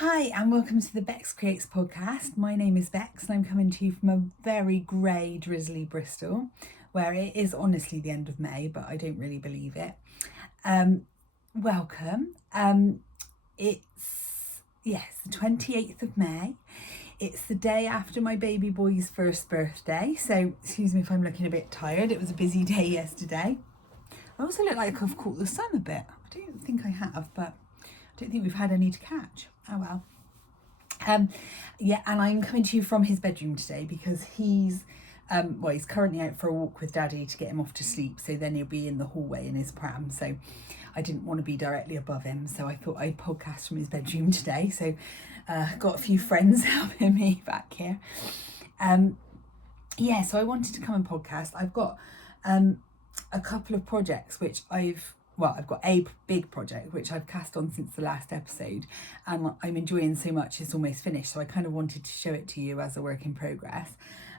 Hi and welcome to the Beks Creates podcast. My name is Beks and I'm coming to you from a very grey, drizzly Bristol, where it is honestly the end of May, but I don't really believe it. Welcome. It's the 28th of May. It's the day after my baby boy's first birthday, so excuse me if I'm looking a bit tired. It was a busy day yesterday. I also look like I've caught the sun a bit. I don't think I have, but I don't think we've had any to catch. Oh well. And I'm coming to you from his bedroom today because he's currently out for a walk with Daddy to get him off to sleep, so then he'll be in the hallway in his pram, so I didn't want to be directly above him, so I thought I'd podcast from his bedroom today. So got a few friends helping me back here. So I wanted to come and podcast. I've got a couple of projects which I've got a big project which I've cast on since the last episode, and I'm enjoying so much it's almost finished, so I kind of wanted to show it to you as a work in progress.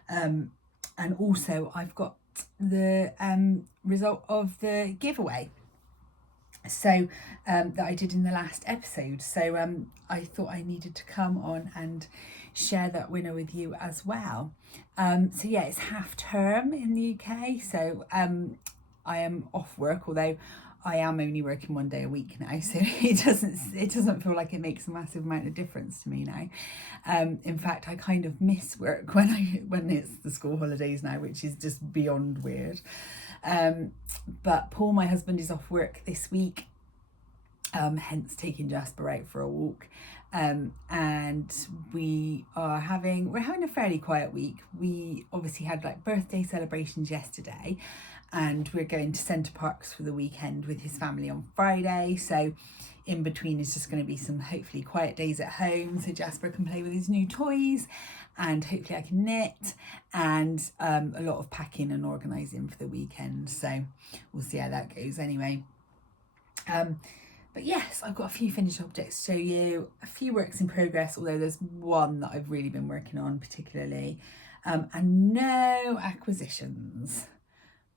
And also I've got the result of the giveaway that I did in the last episode, so I thought I needed to come on and share that winner with you as well. It's half term in the UK, so I am off work, although I am only working one day a week now, so it doesn't feel like it makes a massive amount of difference to me now. In fact, I kind of miss work when it's the school holidays now, which is just beyond weird. But Paul, my husband, is off work this week, hence taking Jasper out for a walk. And we're having a fairly quiet week. We obviously had birthday celebrations yesterday, and we're going to Centre Parks for the weekend with his family on Friday. So in between is just going to be some hopefully quiet days at home, so Jasper can play with his new toys, and hopefully I can knit, and a lot of packing and organising for the weekend. So we'll see how that goes anyway. But yes, I've got a few finished objects to show you, a few works in progress, although there's one that I've really been working on particularly, and no acquisitions.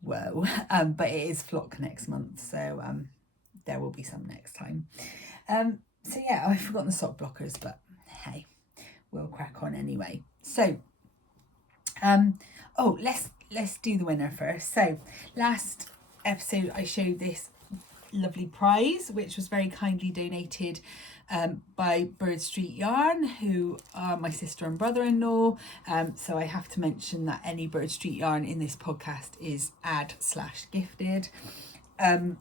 Whoa. But it is flock next month, so there will be some next time. I've forgotten the sock blockers, but hey, we'll crack on anyway. So let's do the winner first. So last episode I showed this lovely prize, which was very kindly donated by Bird Street Yarn, who are my sister and brother-in-law. So I have to mention that any Bird Street Yarn in this podcast is ad/gifted. We're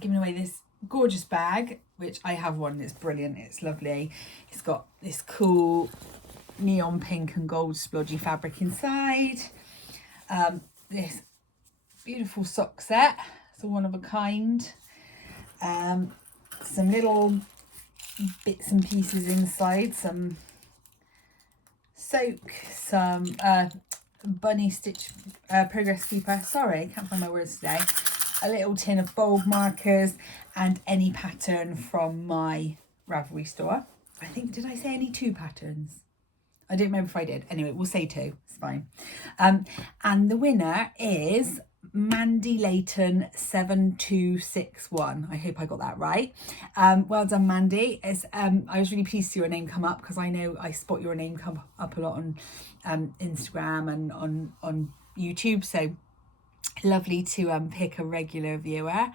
giving away this gorgeous bag, which I have one. It's brilliant, it's lovely. It's got this cool neon pink and gold splodgy fabric inside. This beautiful sock set. It's a one of a kind. Some little bits and pieces inside, some soak, some bunny stitch progress keeper. Sorry, I can't find my words today. A little tin of bulb markers, and any pattern from my Ravelry store. I think, did I say any 2 patterns? I don't remember if I did. Anyway, we'll say 2. It's fine. And the winner is Mandy Layton 7261. I hope I got that right. Well done, Mandy. I was really pleased to see your name come up, because I know I spot your name come up a lot on Instagram and on YouTube, so lovely to pick a regular viewer.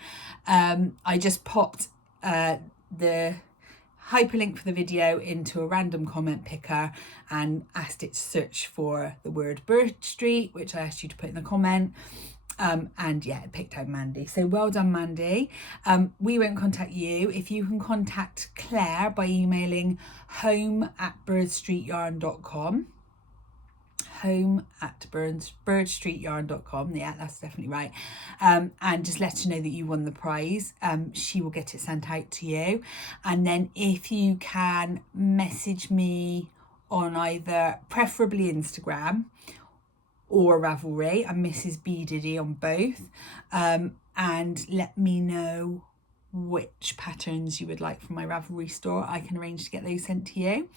I just popped the hyperlink for the video into a random comment picker and asked it to search for the word Bird Street, which I asked you to put in the comment. It picked out Mandy. So well done, Mandy. We won't contact you. If you can contact Claire by emailing home@birdstreetyarn.com. home@birdstreetyarn.com. Yeah, that's definitely right. And just let her know that you won the prize. She will get it sent out to you. And then if you can message me on either, preferably Instagram, or Ravelry, and Mrsbdiddy on both, and let me know which patterns you would like from my Ravelry store, I can arrange to get those sent to you.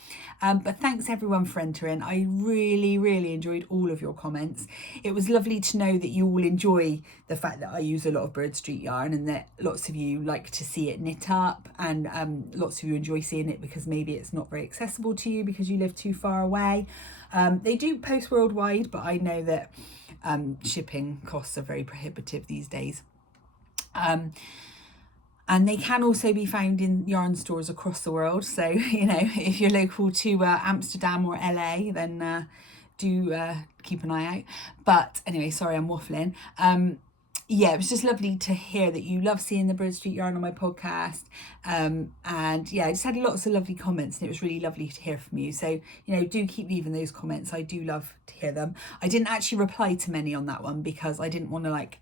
But thanks everyone for entering. I really enjoyed all of your comments. It was lovely to know that you all enjoy the fact that I use a lot of Bird Street yarn, and that lots of you like to see it knit up, and lots of you enjoy seeing it because maybe it's not very accessible to you because you live too far away. They do post worldwide, but I know that shipping costs are very prohibitive these days. And they can also be found in yarn stores across the world. So, you know, if you're local to Amsterdam or LA, then do keep an eye out. But anyway, sorry, I'm waffling. Yeah, it was just lovely to hear that you love seeing the Bird Street yarn on my podcast. And yeah, I just had lots of lovely comments, and it was really lovely to hear from you. So, you know, do keep leaving those comments. I do love to hear them. I didn't actually reply to many on that one because I didn't want to like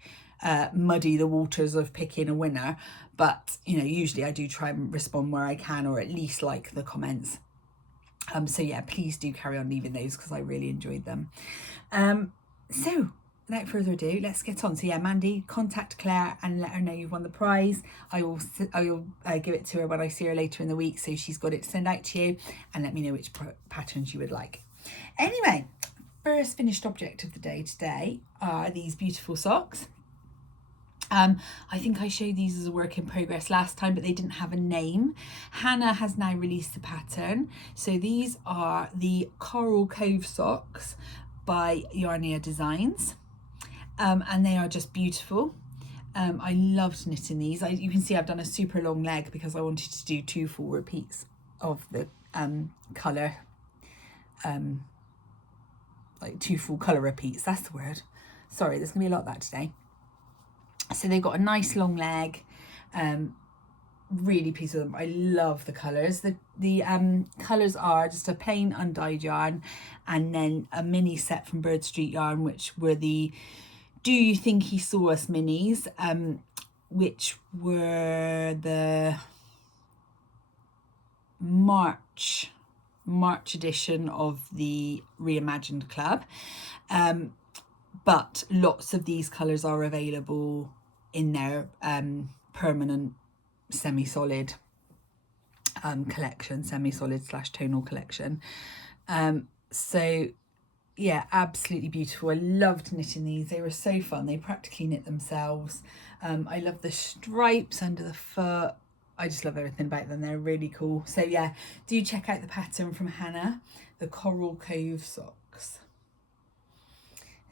muddy the waters of picking a winner, but you know, usually I do try and respond where I can, or at least like the comments. So yeah, please do carry on leaving those because I really enjoyed them. So without further ado, let's get on. So yeah, Mandy, contact Claire and let her know you've won the prize. I will give it to her when I see her later in the week, so she's got it to send out to you, and let me know which patterns you would like. Anyway, first finished object of the day today are these beautiful socks. I think I showed these as a work in progress last time, but they didn't have a name. Hannah has now released the pattern. So these are the Coral Cove socks by Yarnia Designs. And they are just beautiful. I loved knitting these. You can see I've done a super long leg because I wanted to do 2 full repeats of the colour. Like 2 full colour repeats, that's the word. Sorry, there's gonna be a lot of that today. So they've got a nice long leg, really pleased with them. I love the colours. The colours are just a plain undyed yarn, and then a mini set from Bird Street Yarn, which were the Do You Think He Saw Us minis, which were the March edition of the Reimagined Club. But lots of these colours are available in their permanent semi-solid collection, semi-solid / tonal collection. So yeah, absolutely beautiful. I loved knitting these. They were so fun. They practically knit themselves. I love the stripes under the foot. I just love everything about them. They're really cool. So yeah, do check out the pattern from Hannah, the Coral Cove socks.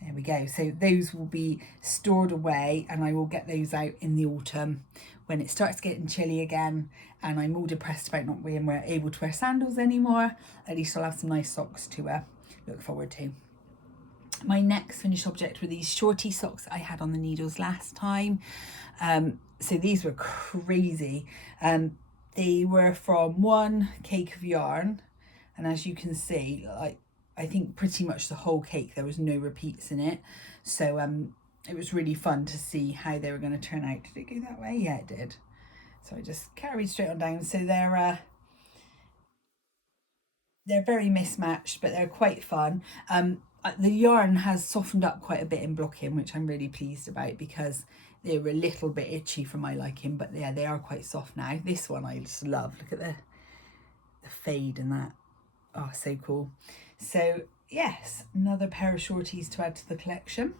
There we go. So those will be stored away, and I will get those out in the autumn when it starts getting chilly again, and I'm all depressed about not being able to wear sandals anymore. At least I'll have some nice socks to look forward to. My next finished object were these shorty socks I had on the needles last time. So these were crazy. They were from one cake of yarn, and as you can see, I think pretty much the whole cake, there was no repeats in it. So it was really fun to see how they were going to turn out. Did it go that way? Yeah, it did. So I just carried straight on down. So they're very mismatched, but they're quite fun. The yarn has softened up quite a bit in blocking, which I'm really pleased about because they were a little bit itchy for my liking, but yeah, they are quite soft now. This one I just love. Look at the fade in that. Oh, so cool. So yes, another pair of shorties to add to the collection.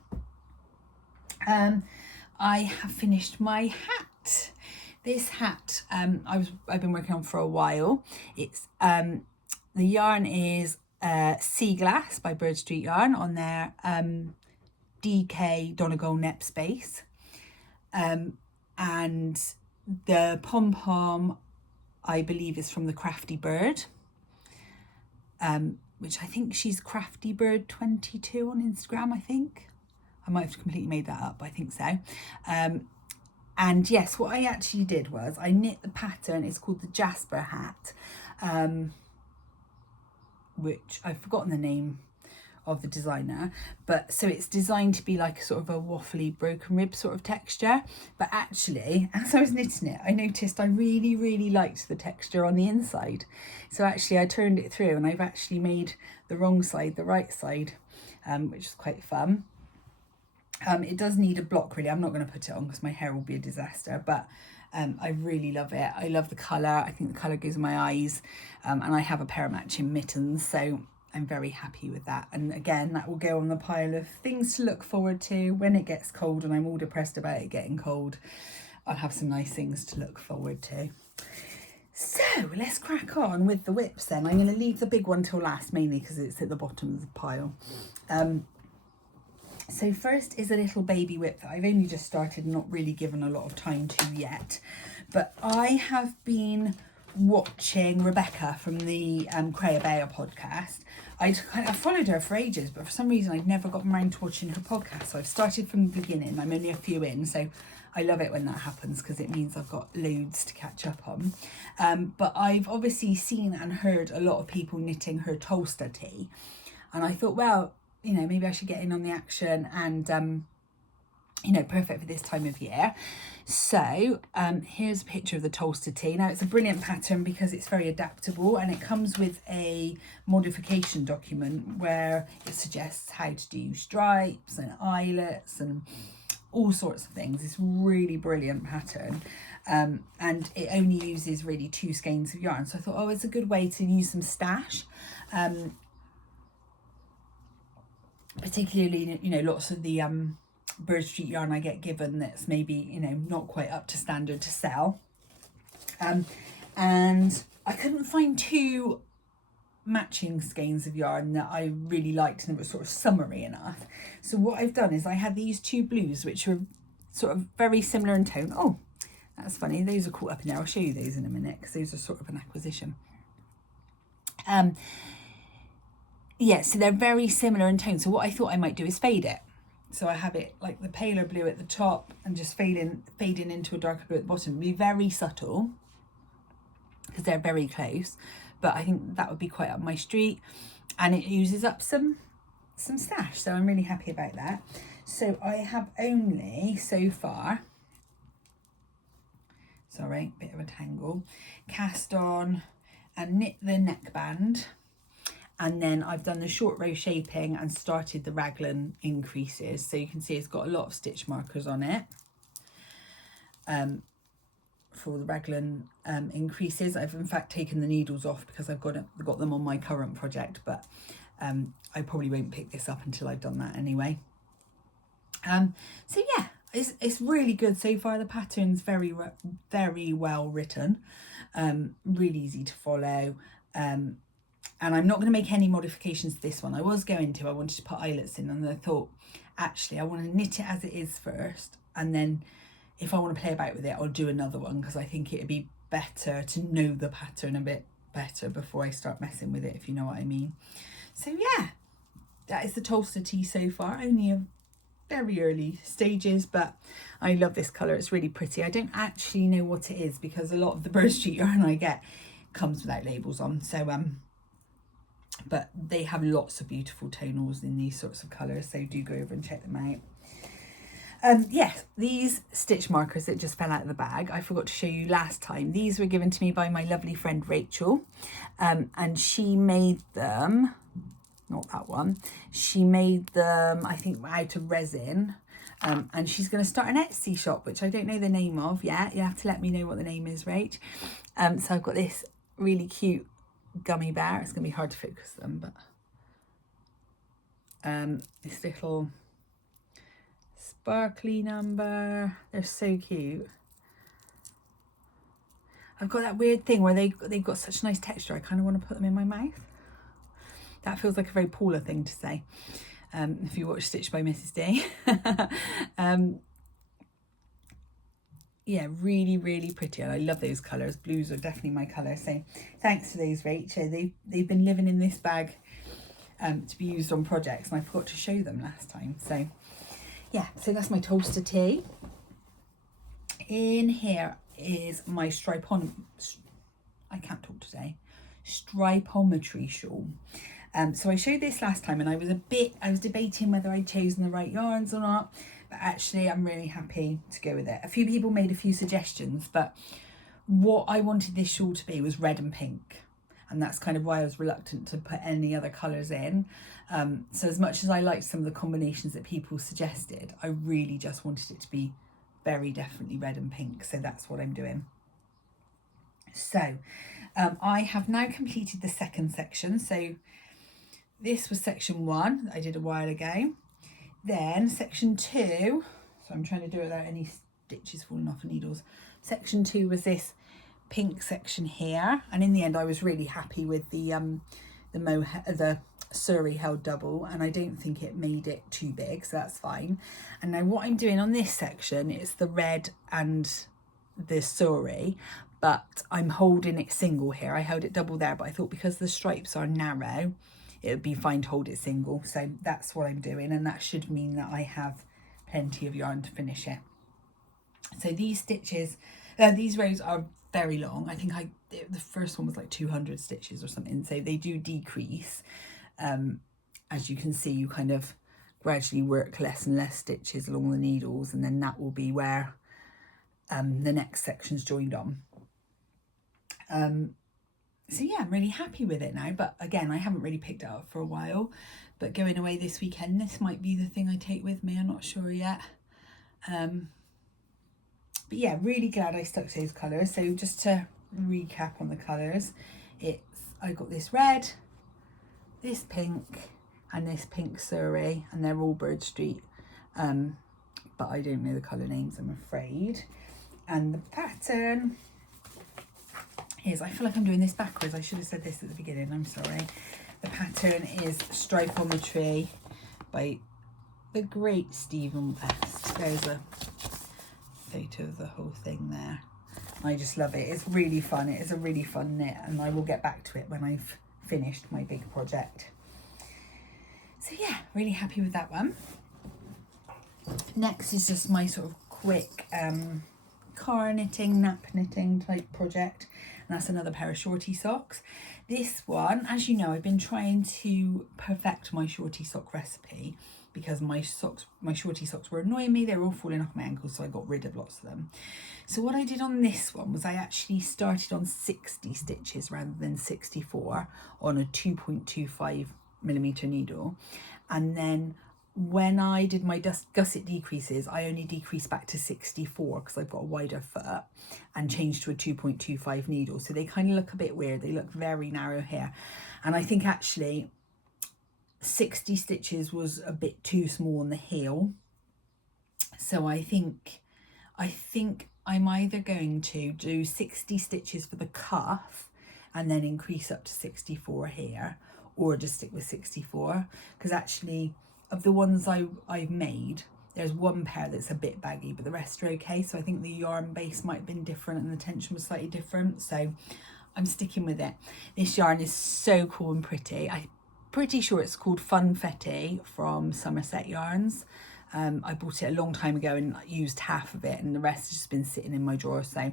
I have finished my hat. This hat I've been working on for a while. It's the yarn is Sea Glass by Bird Street Yarn on their DK Donegal Nep Space. And the pom-pom I believe is from the Crafty Bird. Which I think she's Crafty Bird 22 on Instagram, I think. I might have completely made that up, but I think so. And yes, what I actually did was I knit the pattern. It's called the Jasper hat, which I've forgotten the name of the designer, but so it's designed to be like sort of a waffly broken rib sort of texture. But actually, as I was knitting it, I noticed I really liked the texture on the inside. So actually I turned it through and I've actually made the wrong side the right side, which is quite fun. It does need a block really. I'm not going to put it on because my hair will be a disaster, but I really love it. I love the colour. I think the colour goes in my eyes, and I have a pair of matching mittens, so I'm very happy with that. And again, that will go on the pile of things to look forward to when it gets cold and I'm all depressed about it getting cold. I'll have some nice things to look forward to. So let's crack on with the whips then. I'm going to leave the big one till last, mainly because it's at the bottom of the pile. So first is a little baby whip that I've only just started, not really given a lot of time to yet. But I have been watching Rebecca from the Crayabea podcast. I followed her for ages, but for some reason I'd never gotten around to watching her podcast. So I've started from the beginning. I'm only a few in, so I love it when that happens because it means I've got loads to catch up on. But I've obviously seen and heard a lot of people knitting her Tolster tee. And I thought, well, you know, maybe I should get in on the action and, you know, perfect for this time of year. So here's a picture of the Tolster tee. Now, it's a brilliant pattern because it's very adaptable and it comes with a modification document where it suggests how to do stripes and eyelets and all sorts of things. It's really brilliant pattern. And it only uses really 2 skeins of yarn. So I thought, oh, it's a good way to use some stash. Particularly, you know, lots of the Bird Street yarn I get given that's maybe, you know, not quite up to standard to sell. And I couldn't find 2 matching skeins of yarn that I really liked and it was sort of summery enough. So what I've done is I had these 2 blues which are sort of very similar in tone. Oh, that's funny, those are caught up in there. I'll show you those in a minute because those are sort of an acquisition. Yeah, so they're very similar in tone. So what I thought I might do is fade it. So I have it like the paler blue at the top and just fading into a darker blue at the bottom. Be very subtle because they're very close, but I think that would be quite up my street, and it uses up some stash. So I'm really happy about that. So I have only so far, sorry, bit of a tangle, cast on and knit the neckband. And then I've done the short row shaping and started the raglan increases. So you can see it's got a lot of stitch markers on it for the raglan increases. I've in fact taken the needles off because I've got them on my current project, but I probably won't pick this up until I've done that anyway. So yeah, it's really good so far. The pattern's very well written, really easy to follow. And I'm not going to make any modifications to this one. I wanted to put eyelets in, and I thought, actually, I want to knit it as it is first. And then if I want to play about with it, I'll do another one because I think it'd be better to know the pattern a bit better before I start messing with it, if you know what I mean. So yeah, that is the Tolster tee so far. Only a very early stages, but I love this colour. It's really pretty. I don't actually know what it is because a lot of the Bird Street yarn I get comes without labels on. So but they have lots of beautiful tonals in these sorts of colours, so do go over and check them out. Yes, these stitch markers that just fell out of the bag, I forgot to show you last time. These were given to me by my lovely friend Rachel, and she made them, not that one, she made them, I think, out of resin, and she's going to start an Etsy shop, which I don't know the name of yet. You have to let me know what the name is, Rach. So I've got this really cute gummy bear. It's gonna be hard to focus them, but this little sparkly number, they're so cute. I've got that weird thing where they've got such nice texture, I kind of want to put them in my mouth. That feels like a very Paula thing to say, if you watch Stitched by Mrs. D. Yeah, really, really pretty. And I love those colours. Blues are definitely my colour. So thanks for those, Rachel. They've been living in this bag to be used on projects, and I forgot to show them last time. So yeah, so that's my Tolster tee. In here is my I can't talk today. Stripometry shawl. So I showed this last time and I was debating whether I'd chosen the right yarns or not, but actually I'm really happy to go with it. A few people made a few suggestions, but what I wanted this shawl to be was red and pink, and that's kind of why I was reluctant to put any other colours in. So as much as I liked some of the combinations that people suggested, I really just wanted it to be very definitely red and pink, so that's what I'm doing. So I have now completed the second section. So this was section 1 that I did a while ago. Then section 2, so I'm trying to do it without any stitches falling off the needles. Section 2 was this pink section here, and in the end I was really happy with the Surrey held double, and I don't think it made it too big, so that's fine. And now what I'm doing on this section is the red and the Surrey, but I'm holding it single here. I held it double there, but I thought because the stripes are narrow, it would be fine to hold it single. So that's what I'm doing, and that should mean that I have plenty of yarn to finish it. So these stitches, these rows are very long. I think the first one was like 200 stitches or something, so they do decrease. As you can see, you kind of gradually work less and less stitches along the needles, and then that will be where the next section's joined on. So yeah, I'm really happy with it now, but again, I haven't really picked it up for a while, but going away this weekend, this might be the thing I take with me. I'm not sure yet. But yeah, really glad I stuck to those colours. So just to recap on the colours, I got this red, this pink, and this pink Surrey, and they're all Bird Street, but I don't know the colour names, I'm afraid. And the pattern is, I feel like I'm doing this backwards. I should have said this at the beginning, I'm sorry. The pattern is Stripe on the Tree by the great Stephen West. There's a photo of the whole thing there. I just love it. It's really fun. It is a really fun knit, and I will get back to it when I've finished my big project. So yeah, really happy with that one. Next is just my sort of quick car knitting, nap knitting type project, and that's another pair of shorty socks. This one, as you know, I've been trying to perfect my shorty sock recipe because my shorty socks were annoying me. They were all falling off my ankles, so I got rid of lots of them. So what I did on this one was I actually started on 60 stitches rather than 64 on a 2.25mm needle, and then when I did my gusset decreases, I only decreased back to 64 because I've got a wider foot, and changed to a 2.25 needle. So they kind of look a bit weird. They look very narrow here. And I think actually 60 stitches was a bit too small on the heel. So I think I'm either going to do 60 stitches for the cuff and then increase up to 64 here, or just stick with 64, because actually of the ones I've made, there's one pair that's a bit baggy, but the rest are okay. So I think the yarn base might have been different and the tension was slightly different. So I'm sticking with it. This yarn is so cool and pretty. I'm pretty sure it's called Funfetti from Somerset Yarns. I bought it a long time ago and used half of it, and the rest has just been sitting in my drawer, so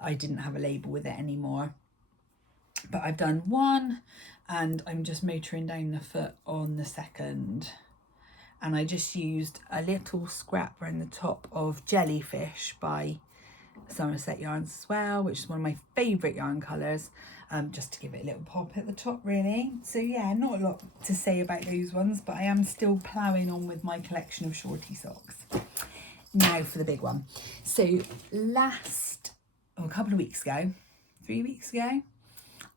I didn't have a label with it anymore. But I've done one, and I'm just motoring down the foot on the second. And I just used a little scrap around the top of Jellyfish by Somerset Yarns as well, which is one of my favourite yarn colours, just to give it a little pop at the top really. So yeah, not a lot to say about those ones, but I am still ploughing on with my collection of shorty socks. Now for the big one. So a couple of weeks ago, 3 weeks ago,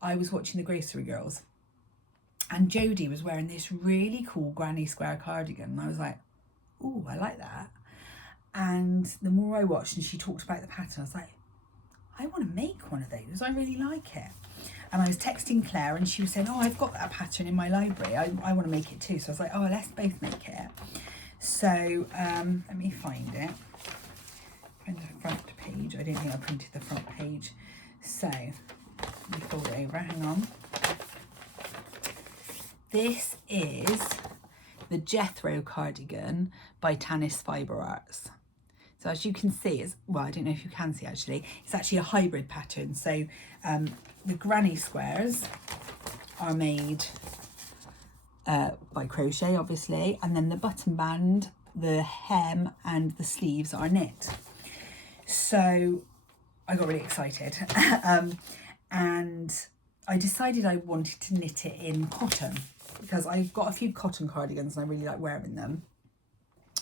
I was watching The Grocery Girls, and Jodie was wearing this really cool granny square cardigan, and I was like, ooh, I like that. And the more I watched and she talked about the pattern, I was like, I want to make one of those. I really like it. And I was texting Claire, and she was saying, oh, I've got that pattern in my library. I want to make it too. So I was like, oh, let's both make it. So let me find it. Find the front page. I don't think I printed the front page. So let me fold it over. Hang on. This is the Jethro cardigan by Tanis Fibre Arts. So as you can see, well, I don't know if you can see actually, it's actually a hybrid pattern. So the granny squares are made by crochet, obviously, and then the button band, the hem and the sleeves are knit. So I got really excited and I decided I wanted to knit it in cotton, because I've got a few cotton cardigans and I really like wearing them.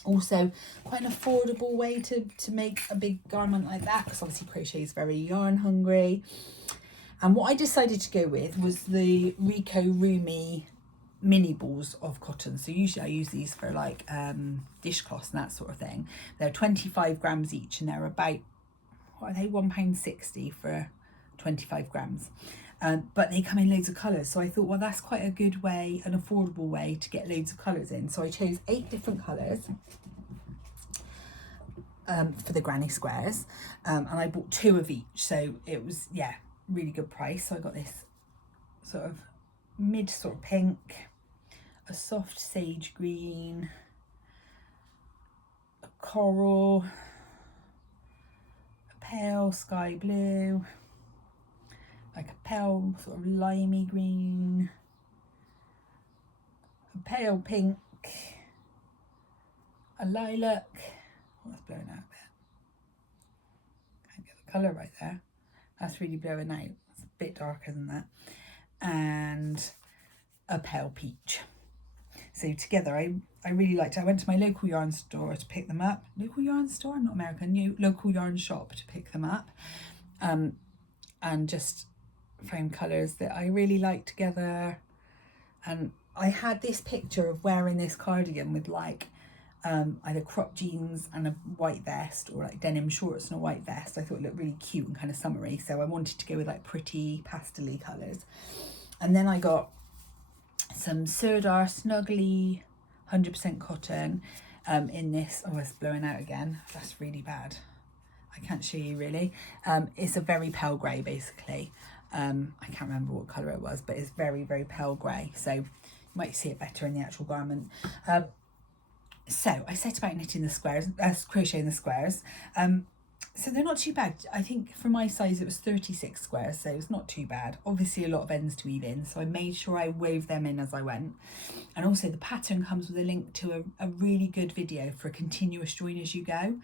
Also, quite an affordable way to make a big garment like that, because obviously crochet is very yarn hungry. And what I decided to go with was the Rico Rumi mini balls of cotton. So usually I use these for like dishcloths and that sort of thing. They're 25 grams each, and they're about, what are they, £1.60 for 25 grams. But they come in loads of colours, so I thought, well, that's quite a good way, an affordable way to get loads of colours in. So I chose 8 different colours for the granny squares, and I bought 2 of each, so it was, yeah, really good price. So I got this sort of mid sort of pink, a soft sage green, a coral, a pale sky blue, like a pale sort of limey green, a pale pink, a lilac. Oh, that's blowing out a bit. Can't get the colour right there. That's really blowing out. It's a bit darker than that. And a pale peach. So together, I really liked it. I went to my local yarn store to pick them up. Local yarn store, not American, local yarn shop to pick them up. And just found colours that I really liked together. And I had this picture of wearing this cardigan with like either crop jeans and a white vest, or like denim shorts and a white vest. I thought it looked really cute and kind of summery, so I wanted to go with like pretty pastel-y colours. And then I got some Sirdar Snuggly 100% cotton in this. Oh, it's blowing out again. That's really bad. I can't show you really. It's a very pale grey basically. I can't remember what colour it was, but it's very, very pale grey, so you might see it better in the actual garment. So I set about knitting the squares, crocheting the squares. So they're not too bad. I think for my size it was 36 squares, so it's not too bad. Obviously a lot of ends to weave in, so I made sure I wove them in as I went. And also the pattern comes with a link to a really good video for a continuous join as you go.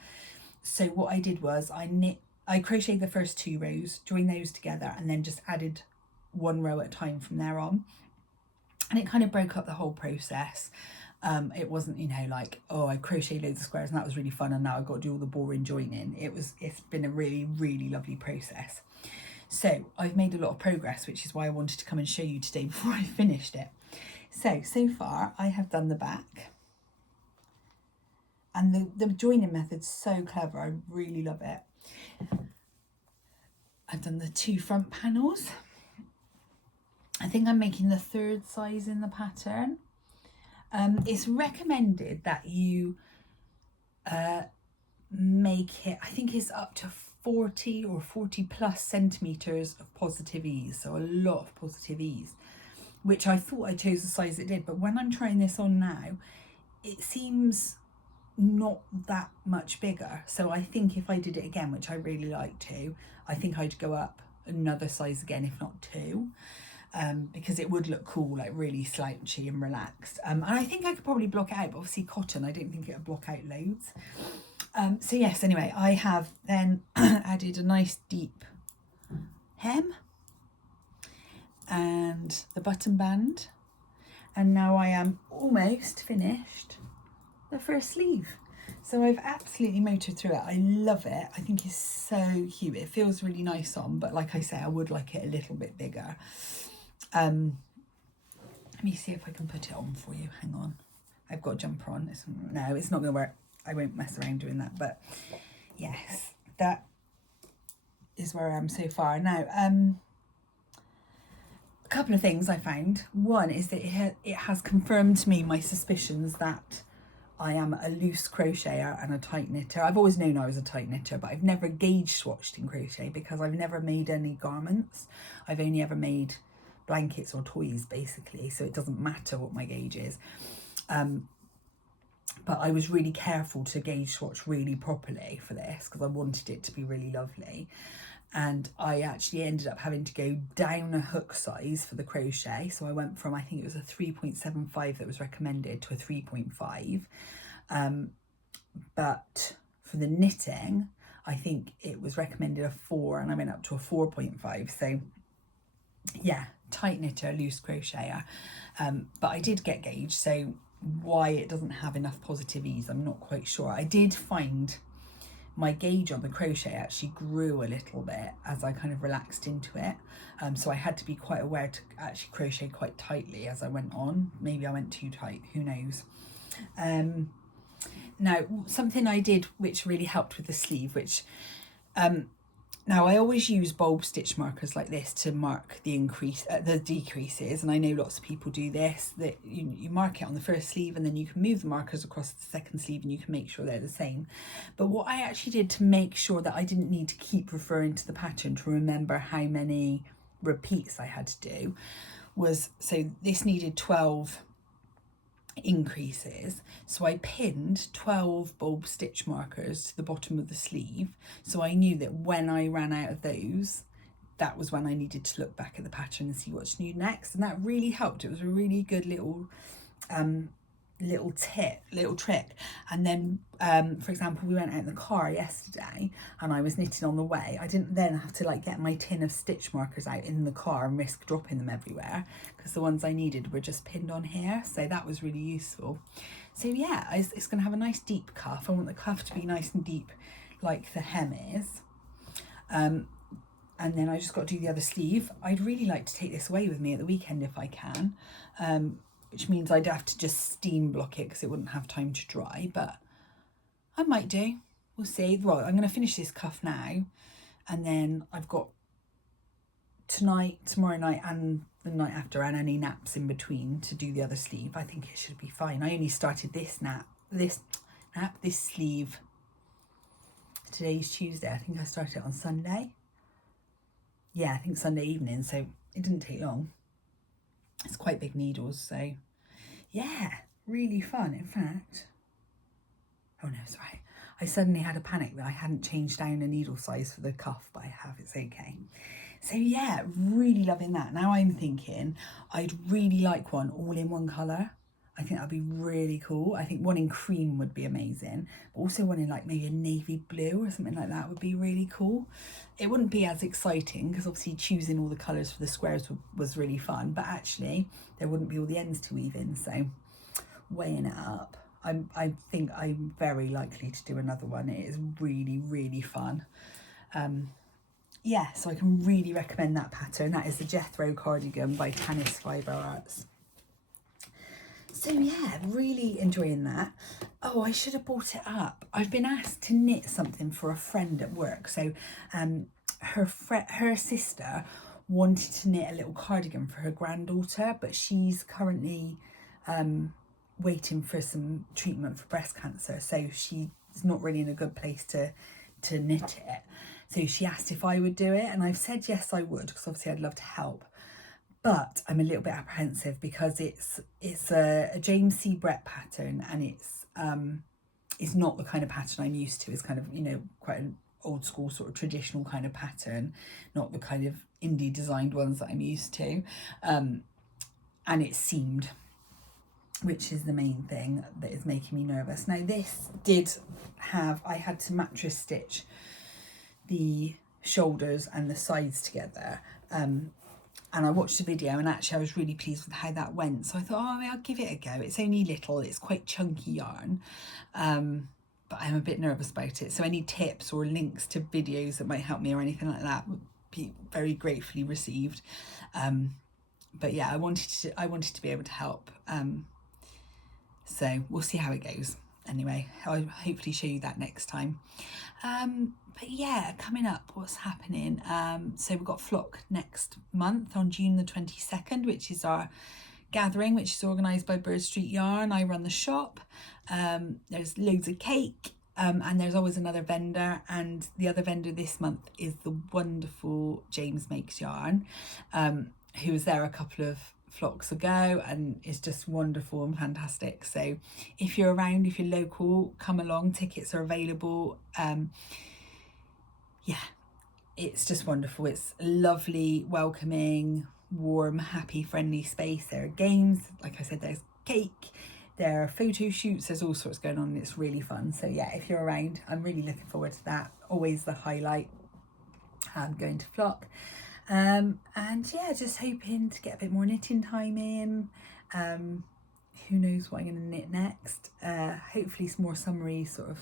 So what I did was I crocheted the first 2 rows, joined those together, and then just added 1 row at a time from there on. And it kind of broke up the whole process. It wasn't, you know, like, oh, I crocheted loads of squares and that was really fun and now I've got to do all the boring joining. It's been a really, really lovely process. So I've made a lot of progress, which is why I wanted to come and show you today before I finished it. So far I have done the back. And the joining method's so clever, I really love it. I've done the 2 front panels. I think I'm making the 3rd size in the pattern. It's recommended that you make it, I think it's up to 40 or 40 plus centimetres of positive ease, so a lot of positive ease, which I thought I chose the size it did, but when I'm trying this on now, it seems not that much bigger. So I think if I did it again, which I really like to, I think I'd go up another size again, if not 2. Because it would look cool, like really slouchy and relaxed. And I think I could probably block it out, but obviously cotton, I don't think it would block out loads. So yes, anyway, I have then added a nice deep hem and the button band. And now I am almost finished the first sleeve. So I've absolutely motored through it. I love it. I think it's so cute. It feels really nice on, but like I say, I would like it a little bit bigger. Let me see if I can put it on for you. Hang on. I've got a jumper on. No, it's not going to work. I won't mess around doing that. But yes, that is where I am so far. Now, a couple of things I found. One is that it has confirmed to me my suspicions that I am a loose crocheter and a tight knitter. I've always known I was a tight knitter, but I've never gauge swatched in crochet because I've never made any garments. I've only ever made blankets or toys basically, so it doesn't matter what my gauge is. But I was really careful to gauge swatch really properly for this because I wanted it to be really lovely. And I actually ended up having to go down a hook size for the crochet. So I went from, I think it was a 3.75 that was recommended to a 3.5. But for the knitting, I think it was recommended a 4 and I went up to a 4.5. So yeah, tight knitter, loose crocheter. But I did get gauge. So why it doesn't have enough positive ease, I'm not quite sure. I did find my gauge on the crochet actually grew a little bit as I kind of relaxed into it. So I had to be quite aware to actually crochet quite tightly as I went on. Maybe I went too tight, who knows. Now, something I did which really helped with the sleeve, which now I always use bulb stitch markers like this to mark the the decreases, and I know lots of people do this, that you mark it on the first sleeve and then you can move the markers across the second sleeve and you can make sure they're the same. But what I actually did to make sure that I didn't need to keep referring to the pattern to remember how many repeats I had to do was, so this needed 12 increases, so I pinned 12 bulb stitch markers to the bottom of the sleeve, so I knew that when I ran out of those, that was when I needed to look back at the pattern and see what's new next, and that really helped. It was a really good little trick. And then for example, we went out in the car yesterday and I was knitting on the way. I didn't then have to like get my tin of stitch markers out in the car and risk dropping them everywhere, because the ones I needed were just pinned on here, so that was really useful. So yeah, it's going to have a nice deep cuff. I want the cuff to be nice and deep like the hem is. And then I just got to do the other sleeve. I'd really like to take this away with me at the weekend if I can, which means I'd have to just steam block it because it wouldn't have time to dry, but I might do. We'll see. Well, I'm going to finish this cuff now, and then I've got tonight, tomorrow night and the night after, and any naps in between to do the other sleeve. I think it should be fine. I only started this sleeve. Today's Tuesday. I think I started it on Sunday. Yeah, I think Sunday evening, so it didn't take long. It's quite big needles, so yeah, really fun. In fact, oh no, sorry, I suddenly had a panic that I hadn't changed down the needle size for the cuff, but I have, it's okay. So yeah, really loving that. Now I'm thinking I'd really like one all in one colour. I think that'd be really cool. I think one in cream would be amazing, but also one in like maybe a navy blue or something like that would be really cool. It wouldn't be as exciting because obviously choosing all the colours for the squares was really fun, but actually there wouldn't be all the ends to weave in, so weighing it up, I think I'm very likely to do another one. It is really, really fun. Yeah, so I can really recommend that pattern. That is the Jethro cardigan by Tanis Fibre Arts. So yeah, really enjoying that. Oh, I should have brought it up. I've been asked to knit something for a friend at work. So her sister wanted to knit a little cardigan for her granddaughter, but she's currently waiting for some treatment for breast cancer. So she's not really in a good place to knit it. So she asked if I would do it, and I've said yes, I would, because obviously I'd love to help. But I'm a little bit apprehensive because it's a James C. Brett pattern, and it's not the kind of pattern I'm used to. It's kind of, you know, quite an old school sort of traditional kind of pattern, not the kind of indie designed ones that I'm used to. And it's seamed, which is the main thing that is making me nervous. Now this I had to mattress stitch the shoulders and the sides together. And I watched a video, and actually I was really pleased with how that went. So I thought, oh, I'll give it a go. It's only little, it's quite chunky yarn, but I'm a bit nervous about it. So any tips or links to videos that might help me or anything like that would be very gratefully received. But yeah, I wanted to be able to help. So we'll see how it goes. Anyway, I'll hopefully show you that next time. But yeah, coming up, what's happening? So we've got Flock next month on June the 22nd, which is our gathering, which is organised by Bird Street Yarn. I run the shop. There's loads of cake, and there's always another vendor. And the other vendor this month is the wonderful James Makes Yarn, who was there a couple of flocks ago and is just wonderful and fantastic. So if you're around, if you're local, come along. Tickets are available. Yeah, it's just wonderful. It's a lovely, welcoming, warm, happy, friendly space. There are games, like I said, there's cake, there are photo shoots, there's all sorts going on. It's really fun. So yeah, if you're around, I'm really looking forward to that. Always the highlight, going to Flock. And yeah, just hoping to get a bit more knitting time in. who knows what I'm going to knit next. Hopefully some more summery sort of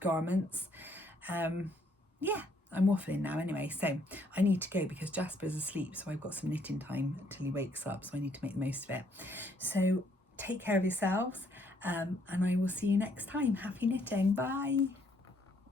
garments. Yeah, I'm waffling now anyway, so I need to go because Jasper's asleep, so I've got some knitting time until he wakes up, so I need to make the most of it. So take care of yourselves, and I will see you next time. Happy knitting, bye.